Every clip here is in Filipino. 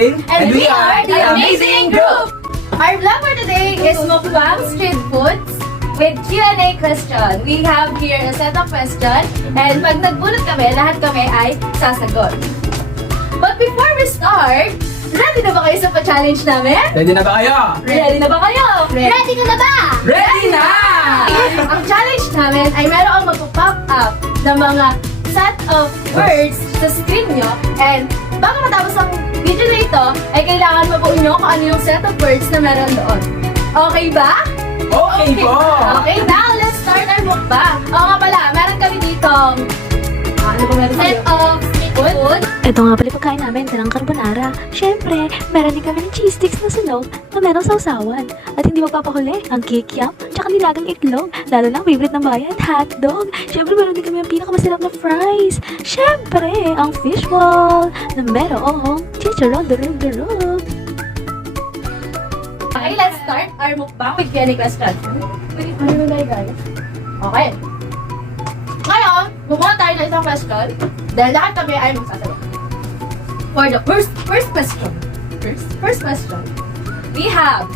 Aldrin. And we are the Amazing Group! Our vlog for today is Mukbang Street Foods with Q&A question. We have here a set of questions and pag nagbunot kami, lahat kami ay sasagot. But before we start, ready na ba kayo sa pa-challenge namin? Ready na ba kayo? Ready na ba kayo? Ready ka na ba? Ready na! Ang challenge namin ay meron akong mag-pop up ng mga set of words sa screen nyo and bago matapos ang video na ito, ay kailangan mabuo nyo kung ano yung set of words na meron doon. Okay ba? Okay po! Okay, now let's start our mukbang. Oo nga pala, meron kami ditong ano ba meron set of street food. Ito nga pala pagkain namin, tarang carbonara. Siyempre, meron din kami ng cheese sticks na sunog na merong sausawan. At hindi magpapahuli, ang kikiam, tsaka nilagang itlog. Lalo na ang favorite ng bayan, hotdog. Siyempre, meron din kami ang pinakamasarap na fries. Siyempre, ang fishball na merong chicharon durug-durug. Okay, let's start our mukbang with Q&A question. Ano na tayo, guys? Okay. Ngayon, bumuha tayo ng isang question dahil lahat kami ay magsasagot. For the first question, we have,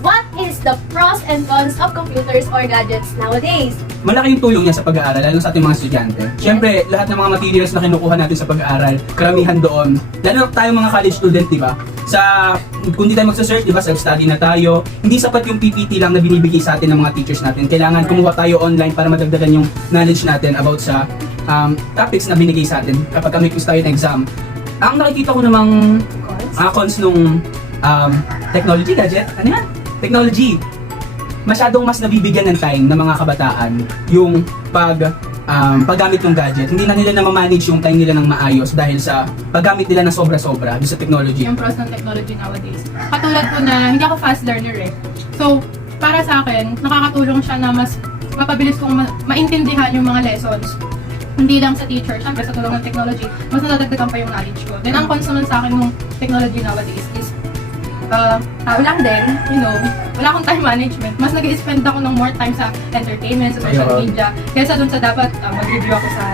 what is the pros and cons of computers or gadgets nowadays? Malaki yung tulong niya sa pag-aaral, lalo sa ating mga estudyante. Siyempre, lahat ng mga materials na kinukuha natin sa pag-aaral, karamihan doon. Lalo na tayong mga college student, di ba? Kung di tayo magsa-search, di ba, self-study na tayo. Hindi sapat yung PPT lang na binibigay sa atin ng mga teachers natin. Kailangan kumuha tayo online para madagdagan yung knowledge natin about sa topics na binigay sa atin kapag kami quiz tayo ng exam. Ang nakikita ko namang cons nung technology gadget, ano yan? Technology. Masyadong mas nabibigyan ng time ng mga kabataan yung paggamit ng gadget. Hindi na nila na ma-manage yung time nila ng maayos dahil sa paggamit nila ng sobra-sobra sa technology. Yung pros ng technology nowadays. Katulad ko na hindi ako fast learner eh. So, para sa akin, nakakatulong siya na mas mapabilis kong maintindihan yung mga lessons. Hindi lang sa teacher, syempre sa tulong ng technology, mas nadadagdagan pa yung knowledge ko. Then ang cons naman sa akin ng technology nowadays is lang din, wala akong time management. Mas nag-i-spend ako ng more time sa entertainment, sa social media, kaysa dun sa dapat mag-review ako sa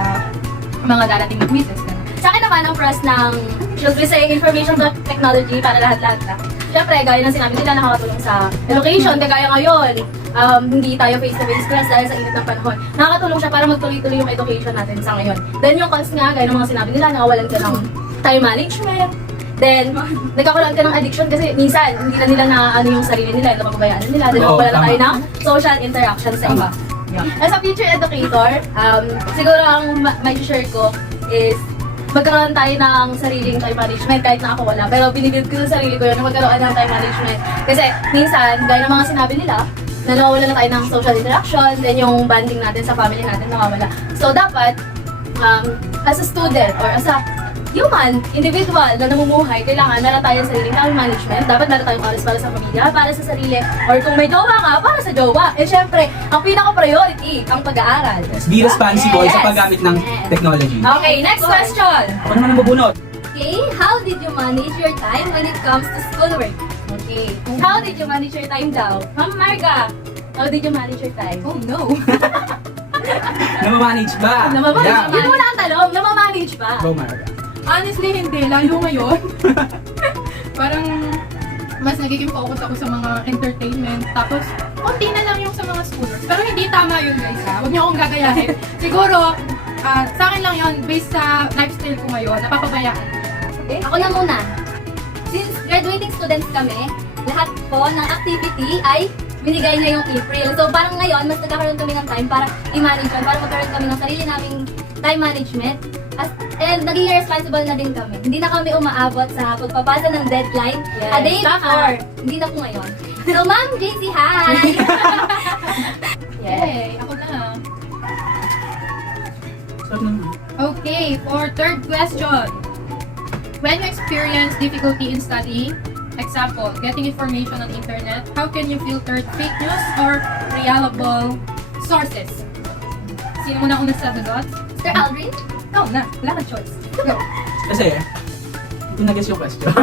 mga darating na quizzes. Sa akin naman ang pros ng, should we say, information technology para lahat-lahat na. Siyempre, gaya ng sinabi nila, nakakatulong sa education, kagaya ngayon, hindi tayo face-to-face class dahil sa init ng panahon. Nakakatulong siya para magtuloy-tuloy yung education natin sa ngayon. Then yung cons nga, gaya ng mga sinabi nila, nakawalan ka ng time management. Then, nagkakaroon ka ng addiction kasi minsan, hindi na nila na yung sarili nila, napapabayaan nila. Then, wala na tayo ng social interaction sa iba. As a future educator, siguro ang may share ko is magkaroon tayo ng sariling time management kahit na ako wala. Pero binibuild ko sa sarili ko yun na magkaroon ng time management. Kasi minsan, gaya ng mga sinabi nila, na nawawala na tayo ng social interaction, then yung bonding natin sa family natin nawawala. So dapat, as a student or as a human, individual na namumuhay, kailangan meron tayong sariling time management. Dapat meron tayong oras para sa pamilya, para sa sarili, or kung may jowa ka, para sa jowa. Eh syempre, ang pinaka-priority, ang pag-aaral. Be responsible Yes. sa paggamit ng technology. Okay, next question. Ako naman ang bubunot. Okay, how did you manage your time when it comes to schoolwork? Okay, how did you manage your time daw? Ma'am Marga, how did you manage your time? Oh no! Namamanage ba? Namamanage. Yun muna ang tanong, namamanage ba? Go, Marga. Honestly, hindi. Lalo ngayon. Parang mas nagiging focus ako sa mga entertainment. Tapos, konti na lang yung sa mga schoolwork. Pero hindi tama yun, guys, ha? Huwag niyo akong gagayahin. Siguro, sa akin lang yun, based sa lifestyle ko ngayon, napapabayaan. Okay. Ako na muna. Since graduating students kami, lahat po ng activity ay binigay niya yung April. So parang ngayon, mas nagkakaroon kami ng time para i-manage yun, para magkaroon kami ng sarili naming time management. And naging responsible na din kami. Hindi na kami umaabot sa pagpapasa ng deadline a day before. Hindi na po ngayon. So Ma'am JC, hi! Yay! Ako na. Okay, for third question. When you experience difficulty in studying, example, getting information on the internet, how can you filter fake news or reliable sources? Sino muna una sa sagot? Sir Aldrin? Ikaw na, wala kang choice. Go. Kasi, hindi na-guess yung question.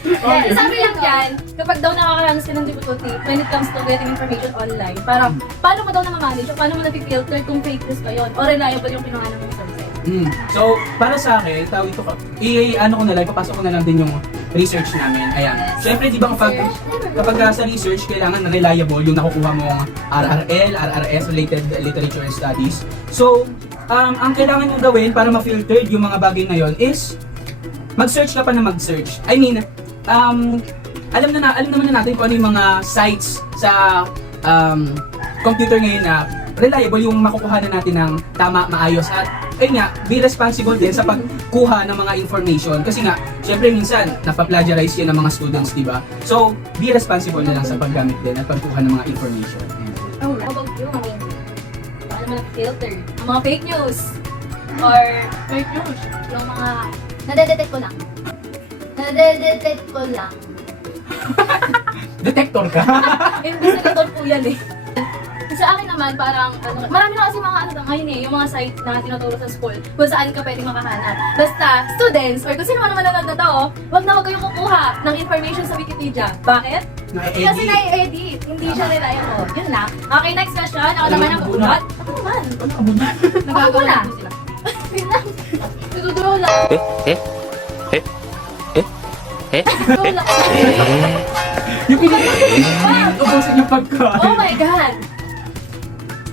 Yeah, sabi lang dyan, kapag daw nakakaranas ka ng difficulty when it comes to getting information online, parang paano mo daw na-manage o paano mo na-filter kung fake news ba yun o reliable yung pinuhanan mong sources? So, para sa akin, tawag ito, ano ko na lang, papasok ko na lang din yung research namin. Ayan. Siyempre, di ba kapag sa research, kailangan reliable yung nakukuha mong RRL, RRS, Related Literature and Studies. So, ang kailangan mong gawin para ma-filtered yung mga bagay na yon is mag-search ka pa na mag-search. I mean, alam naman na natin kung ano yung mga sites sa computer ngayon na reliable yung makukuha na natin ng tama, maayos at ayun nga, be responsible din sa pagkuha ng mga information kasi nga, syempre minsan napaplagiarize yan ng mga students, di ba? So, be responsible na lang sa paggamit din at pagkuha ng mga information. How about you? Paano mo nag-filter? Ang mga fake news? Or Fake news. yung mga nadedetect ko lang? Nadedetect ko lang. Detector ka? Investigator po yan eh. Sa akin naman, parang, marami na kasi mga ngayon eh, yung mga site na tinuturo sa school kung saan ka pwedeng makahanap. Basta, students, or kung sino man naman na tao, wag kayong kukuha ng information sa Wikipedia. Bakit? Kasi na-edit, hindi siya reliable. Yun lang. Okay, next question. Ako naman ang bubulat. Ako naman. Nagagawa na. na po sila. Wait lang. Nagduduro lang. Nagduduro lang. Yung ubusin yung pagkain. Oh my God!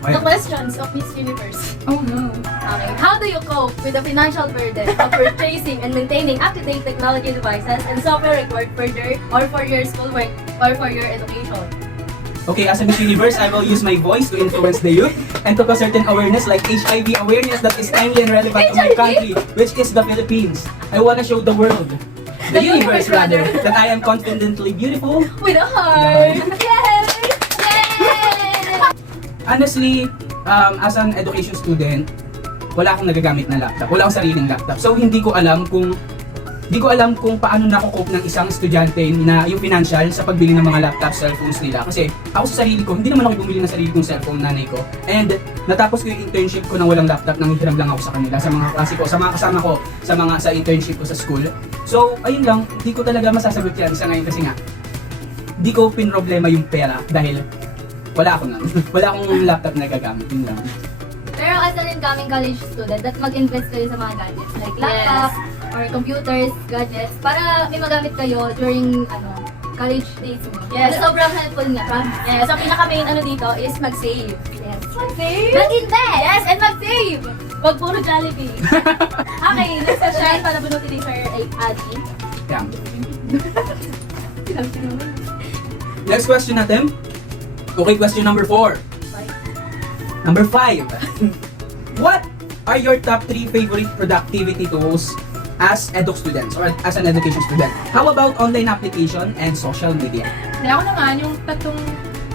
The Okay. questions of Miss Universe. Oh no. Okay. How do you cope with the financial burden of purchasing and maintaining up-to-date technology devices and software required for your schoolwork or for your education? Okay, as a Miss Universe, I will use my voice to influence the youth and to a certain awareness like HIV awareness that is timely and relevant to my HIV? country, which is the Philippines. I wanna show the world, the universe rather, that I am confidently beautiful. With a heart! Yay! Yay! Honestly, as an education student, wala akong nagagamit na laptop. Wala akong sariling laptop. So hindi ko alam kung paano nakukope ng isang estudyante na yung financial sa pagbili ng mga laptop, cellphones nila. Kasi ako sa sarili ko, hindi naman ako bumili ng sarili kong cellphone, nanay ko. And natapos ko yung internship ko nang walang laptop, nang hiram lang ako sa kanila, sa mga klase ko, sa mga kasama ko, sa internship ko sa school. So, ayun lang, hindi ko talaga masasagot yan sa ngayon kasi nga, hindi ko pinroblema yung pera dahil wala akong laptop na gagamit, yun lang. Pero as an incoming college student, that mag-invest kayo sa mga gadgets like laptop or computers, gadgets, para may magamit kayo during college days mo. Yes. Sobrang helpful niya. Yes, ang pinaka-main dito is mag-save. Yes. Mag-save? Mag-invest! Yes, and mag-save! Wag puro Jollibee. Okay, next question para bunutin ni Sir Adi. Yeah. Next question natin. Okay, question number 4. Number 5. What are your top 3 favorite productivity tools as edu students or as an education student? How about online application and social media? Kaya ako naman, yung tatlong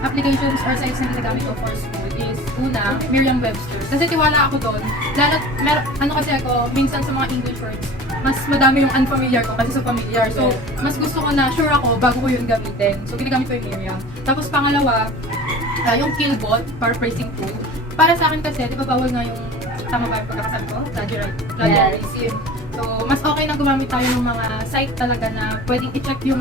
applications or sites na ginagamit ko for school is una, Merriam-Webster. Kasi tiwala ako doon. Lalo, kasi ako, minsan sa mga English words, mas madami yung unfamiliar ko kasi sa familiar. So, mas gusto ko na sure ako bago ko yun gamitin. So, ginagamit ko yung Merriam. Tapos pangalawa, yung Killbot, paraphrasing tool. Para sa akin kasi, di ba bawal nga yung, tama ba yung pagkakasabi ko? Plagiarism. So, mas okay na gumamit tayo ng mga site talaga na pwedeng i-check yung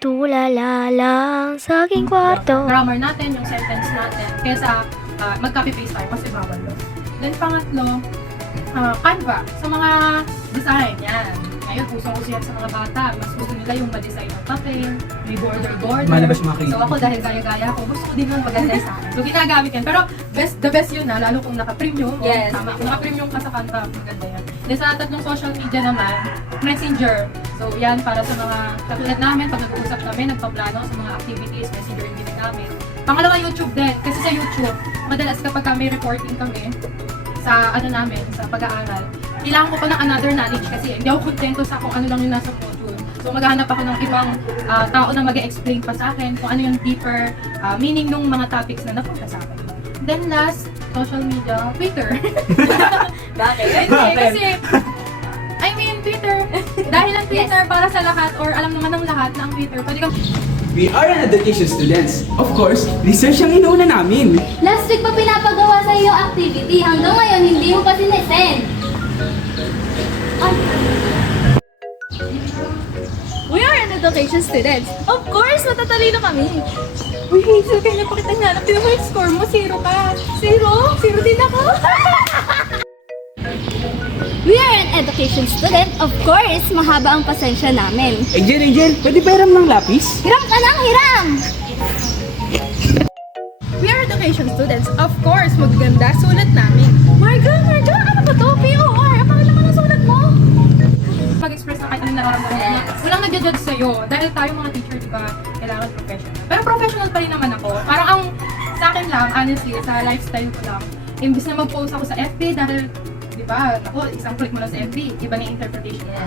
Tulala lang sa aking kwarto. grammar natin, yung sentence natin, kaysa mag-copy-paste tayo kasi bawal yun. Then pangatlo, Canva, sa mga design, yan. Ngayon, usong-uso yan sa mga bata. Mas gusto nila yung ma-design ng papel, may border. Malabas yung mga creative. So ako dahil gaya-gaya ako, gusto ko din yung maganda sa akin. So ginagamit yan. Pero the best yun lalo kung naka-premium. Yes. Tama, kung naka-premium ka sa Canva, maganda yan. Then sa tatlong social media naman, Messenger. So yan para sa mga katulad namin, pag nag-uusap kami, nagpaplano sa mga activities, Messenger yung ginagamit. Pangalawa, YouTube din. Kasi sa YouTube, madalas kapag may reporting kami, sa namin, sa pag-aaral, kailangan ko pa ng another knowledge kasi hindi ako kontento sa kung ano lang yung nasa module. So maghahanap ako ng ibang tao na mag-explain pa sa akin kung ano yung deeper meaning ng mga topics na napunta sa akin. Then last, social media, Twitter. Bakit? Hindi, kasi, Twitter. Dahil ang Twitter para sa lahat or alam naman ng lahat na ang Twitter, pwede kang We are an education students. Of course, research ang inuuna namin. Last week pa pinapagawa sa iyo activity. Hanggang ngayon, hindi mo pa sinesend. We are an education students. Of course, matatalino kami. Uy, Hazel, kaya napakita niya. Tingnan mo yung score mo, 0 ka. 0? 0 din ako. We are an education student. Of course, mahaba ang pasensya namin. Angel, pwede ba hiram ng lapis? Hiram ka ng hiram! We are education students. Of course, magaganda sulat namin. Marga, ano ba to? POR, ang pangalan naman ang sulat mo? Mag-express na kahit anong nararamdaman mo. Walang nagja-judge sa'yo. Dahil tayo mga teacher, di ba, kailangan professional. Pero professional pa rin naman ako. Parang ang sa akin lang, honestly, sa lifestyle ko lang, imbis na mag-post ako sa FB dahil, di ba, ako, isang click mo lang sa FB, iba na yung interpretation mo.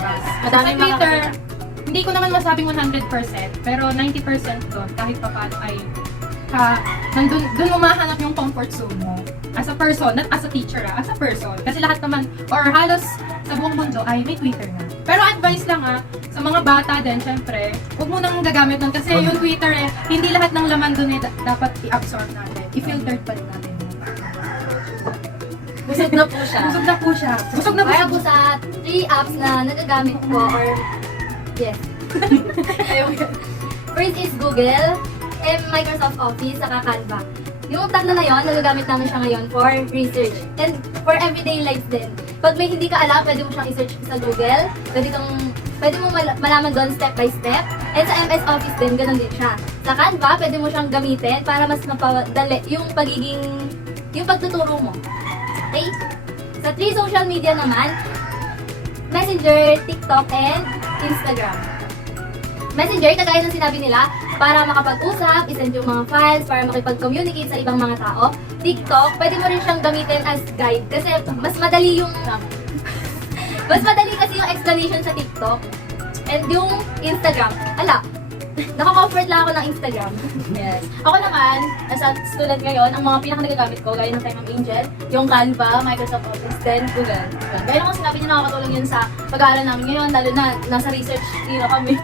Madaming Sa Twitter, makakita. hindi ko naman masabing 100%, pero 90% doon, kahit pa paano ay, doon mo mahanap yung comfort zone mo. As a person, not as a teacher, as a person. Kasi lahat naman, or halos sa buong mundo ay may Twitter na. Pero advice lang sa mga bata din, syempre, huwag mo nang gagamit nun. Kasi yung Twitter hindi lahat ng laman doon dapat i-absorb natin. I-filtered pa rin natin. Busog na po siya. Busog na po siya. Busog na Kaya busog. po sa 3 apps na nagagamit ko or yes. Ayun. First is Google, Microsoft Office, saka Canva. Yung tatlo na yon, nagagamit namin siya ngayon for research and for everyday life din. Pag may hindi ka alam, pwede mo siyang i-search sa Google. Pwede mo malaman doon step by step. And sa MS Office din, ganun din siya. Sa Canva, pwede mo siyang gamitin para mas mapadali yung pagtuturo mo. Okay? Sa 3 social media naman, Messenger, TikTok, and Instagram. Messenger, kagaya ng sinabi nila, para makapag-usap, isend yung mga files, para makipag-communicate sa ibang mga tao. TikTok, pwede mo rin siyang gamitin as guide kasi mas madali kasi yung explanation sa TikTok. And yung Instagram, naka-comfort lang ako ng Instagram. Yes. Ako naman, as a student ngayon, ang mga pinaka-nagagamit ko, gaya ng kay Ma'am Angel, yung Canva, Microsoft Office, then Google. Gaya ng sinabi niyo, nakakatulong yun sa pag-aaral namin ngayon, lalo na nasa research era kami.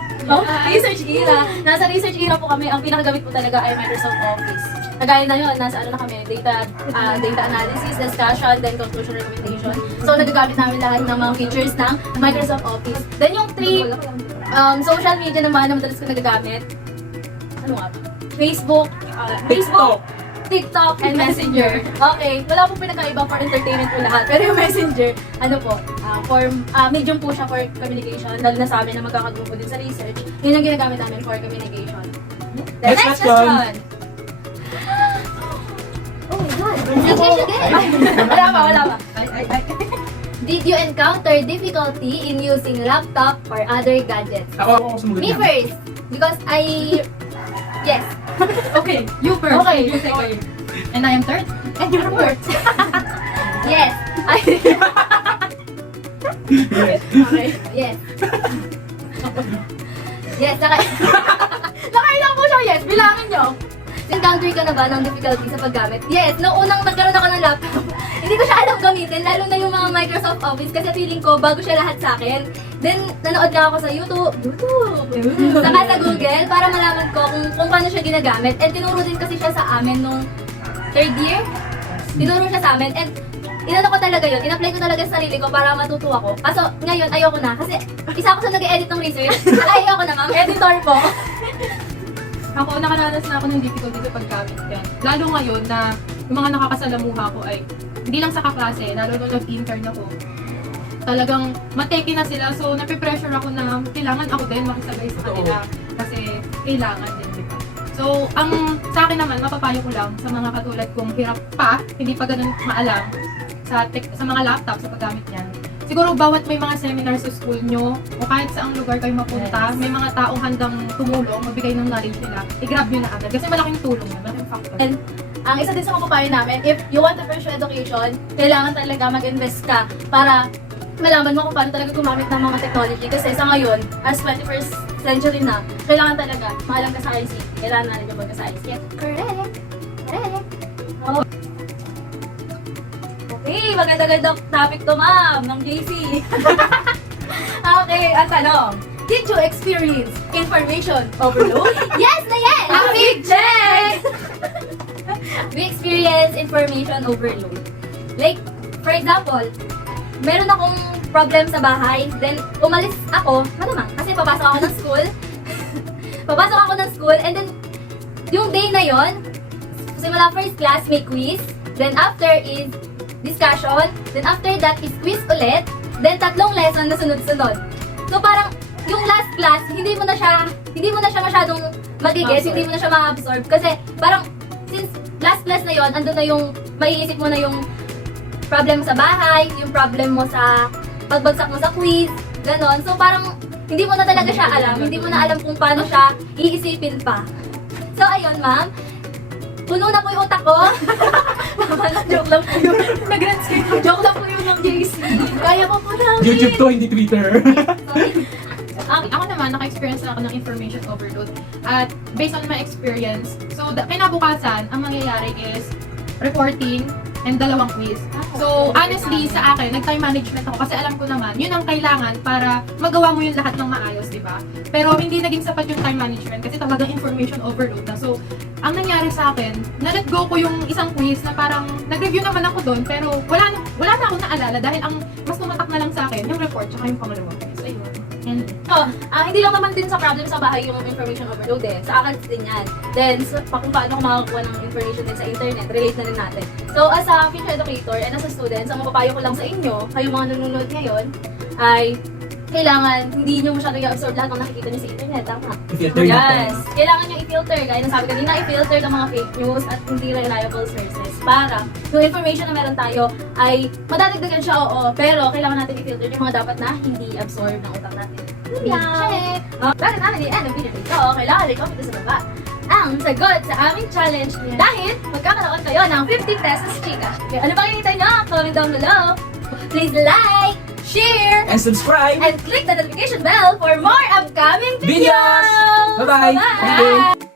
Research era. Nasa research era po kami, ang pinakagamit po talaga ay Microsoft Office. Kagaya na yun, nasa na kami, data analysis, discussion, then conclusion recommendation. So, nagagamit namin lahat ng mga features ng Microsoft Office. Then yung 3 social media naman na madalas ko nagagamit. Ano nga ba? Facebook, TikTok, and Messenger. Okay, wala pong pinagkaiba for entertainment po lahat. Pero yung Messenger, medium po siya for communication. Lalo na sa amin na magkakagrupo din sa research. Yun ang ginagamit namin for communication. The Next next question. question. Oh my God. Wala pa. Did you encounter difficulty in using laptop or other gadgets? Ako sumagot Me na. first, because yes. Okay, you first. Okay. You second. And I am third. And you're fourth. Yes. Okay. Yes. Yes, nakailang po siya, yes. Bilangin nyo. Encounter ka na ba ng difficulty sa paggamit? Yes, noong unang nagkaroon ako ng laptop, hindi ko siya alam gamitin, lalo na yung mga Microsoft Office kasi feeling ko bago siya lahat sa akin. Then, nanood lang ako sa YouTube, saka sa Google para malaman ko kung paano siya ginagamit. And tinuro din kasi siya sa amin nung 3rd year. Tinuro siya sa amin and inano ko talaga yun, in-apply ko talaga sa sarili ko para matuto ako. Kaso ngayon, ayoko na kasi isa ako sa nag-edit ng research. Ayoko na ma'am, editor po. Ako, nakaranas na ako ng difficulty sa paggamit yan. Lalo ngayon na yung mga nakakasalamuha ko ay hindi lang sa kaklase, lalo nung nag-intern ako. Talagang mateki na sila, so napipressure ako na kailangan ako din makisabay sa kanila. Kasi kailangan din, di ba? So, ang sa akin naman, mapapayo ko lang sa mga katulad kong hirap pa, hindi pa ganun maalam sa mga laptop, sa paggamit niyan. Siguro bawat may mga seminars sa school nyo o kahit saang lugar kayo mapunta, may mga taong handang tumulong, magbigay ng knowledge nila, i-grab nyo na agad. Kasi malaking tulong yun, malaking factor. And ang isa din sa mapapayo namin, if you want to pursue education, kailangan talaga mag-invest ka para malaman mo kung paano talaga gumamit ng mga technology. Kasi sa ngayon, as 21st century na, kailangan talaga maalam ka sa ICT. Kailangan natin yung ka sa ICT. Correct! Oh. Okay, maganda-ganda topic to ma'am, ng JC. Okay, ang tanong. Did you experience information overload? Yes na yes! Big check! We experience information overload. Like, for example, meron akong problem sa bahay, then umalis ako, malamang, kasi papasok ako ng school. And then, yung day na yon, simula first class, may quiz, then after is discussion, then after that is quiz ulit, then 3 lesson na sunod-sunod. So parang yung last class, hindi mo na siya masyadong magigets, hindi mo na siya ma-absorb kasi parang since last class na yon, andun na yung maiisip mo na yung problem sa bahay, yung problem mo sa pagbagsak mo sa quiz, ganon. So parang hindi mo na talaga siya alam, hindi mo na alam kung paano siya iisipin pa. So ayun ma'am, puno na po yung utak ko. Joke lang po yun. Joke lang po yun ng JC. Kaya po po namin. YouTube to, hindi Twitter. Sorry. Ako naman, naka-experience na ako ng information overload. At based on my experience, so kinabukasan, ang mangyayari is reporting and 2 quiz. So, honestly, sa akin, nag-time management ako kasi alam ko naman, yun ang kailangan para magawa mo yung lahat ng maayos, di ba? Pero hindi naging sapat yung time management kasi talagang information overload na. So, ang nangyari sa akin, na-let go ko yung isang quiz na parang nag-review naman ako doon, pero wala na akong naalala dahil ang mas tumatak na lang sa akin, yung report tsaka yung pangalawang quiz. Ayun. And, Hindi lang naman din sa problem sa bahay yung information overload eh. Sa akin din yan. Then, kung paano ako makakakuha ng information din sa internet, relate na rin natin. So, as a future educator and as a student, ang mapapayo ko lang sa inyo, kayong mga nanonood ngayon, ay kailangan hindi nyo masyado i-absorb lahat ng nakikita nyo sa internet. Tama? I-filter natin. Yes. Kailangan nyo i-filter. Gaya ng sabi kanina, i-filter ng mga fake news at hindi reliable sources para yung information na meron tayo ay madadagdagan siya, oo, pero kailangan natin i-filter yung mga dapat na hindi absorb ng utak natin. Check! Bakit namin i-end ang video dito? Kailangan i-comment sa baba ang sagot sa aming challenge dahil magkakaroon kayo ng 50 pesos chika. Kaya ano bang hinihintay nyo? Comment down below. Please like, share, And subscribe! and click the notification bell for more upcoming Videos! videos! Bye-bye! Thank you!